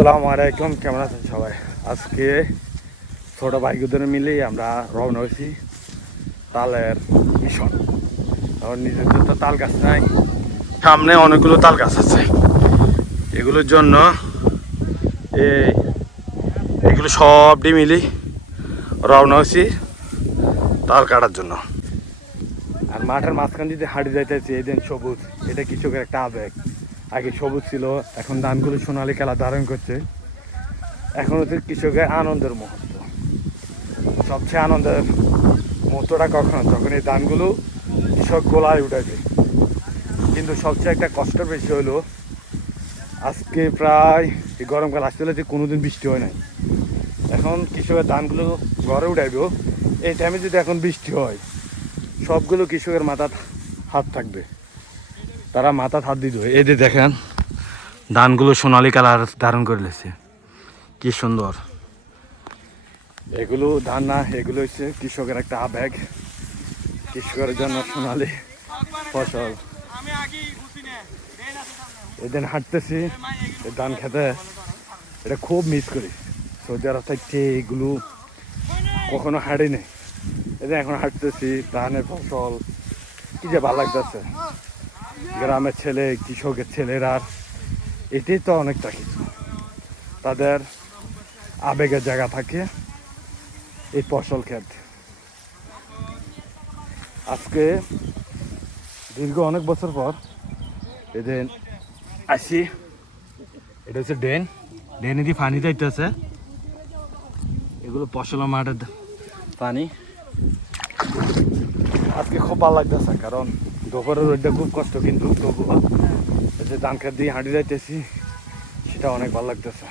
আসসালামু আলাইকুম, কেমন আছেন সবাই? আজকে ছোট ভাইগুদের মিলেই আমরা রওনা হয়েছি তালের মিশন। আমার নিজেদের তো তাল গাছ নাই, সামনে অনেকগুলো তাল গাছ আছে। এগুলোর জন্য এগুলো সবটি মিলি রওনা হয়েছি তাল কাটার জন্য। আর মাঠের মাঝখান দিয়ে হাঁটি যাইতেছি, এই দিন সবুজ, এটা কৃষকের একটা আবেগ। আগে সবুজ ছিল, এখন ধানগুলো সোনালি কালার ধারণ করছে। এখন হচ্ছে কৃষকের আনন্দের মুহূর্ত। সবচেয়ে আনন্দের মুহূর্তটা কখন? যখন এই ধানগুলো কৃষক গোলায় উঠেছে। কিন্তু সবচেয়ে একটা কষ্টের বেশি হলো, আজকে প্রায় এই গরমকাল আসতে হলে যে কোনোদিন বৃষ্টি হয় নাই। এখন কৃষকের ধানগুলো ঘরে উঠাইব, এই টাইমে যদি এখন বৃষ্টি হয়, সবগুলো কৃষকের মাথার হাত থাকবে, তারা মাথার হাত দিতে হয়। এই যে দেখেন ধানগুলো সোনালি কালার ধারণ করে লেছে, কি সুন্দর। এগুলো ধান না, এগুলো হচ্ছে কৃষকের একটা আবেগ। কৃষকের জন্য সোনালি ফসল। এদিন হাঁটতেছি এই ধান খেতে, এটা খুব মিস করি। সৌদি আরব থাকতে এগুলো কখনো হাঁটি নেই। এদিন এখন হাঁটতেছি, ধানের ফসল, কি যে ভালো লাগতেছে। গ্রামের ছেলে, কৃষকের ছেলেরা, এটাই তো অনেকটা কিছু। তাদের আবেগের জায়গা থাকে এই ফসল ক্ষেত। আজকে দীর্ঘ অনেক বছর পর এদিন আসি। এটা হচ্ছে ড্রেনে দিয়ে পানি যাইতেছে, এগুলো ফসল মাঠের পানি। আজকে খুব ভালো লাগতেছে, কারণ দুপুরের রোদটা খুব কষ্ট, কিন্তু তবুও যে ধান খেত দিয়ে হাঁটি যাইতেছি, সেটা অনেক ভালো লাগতেছে।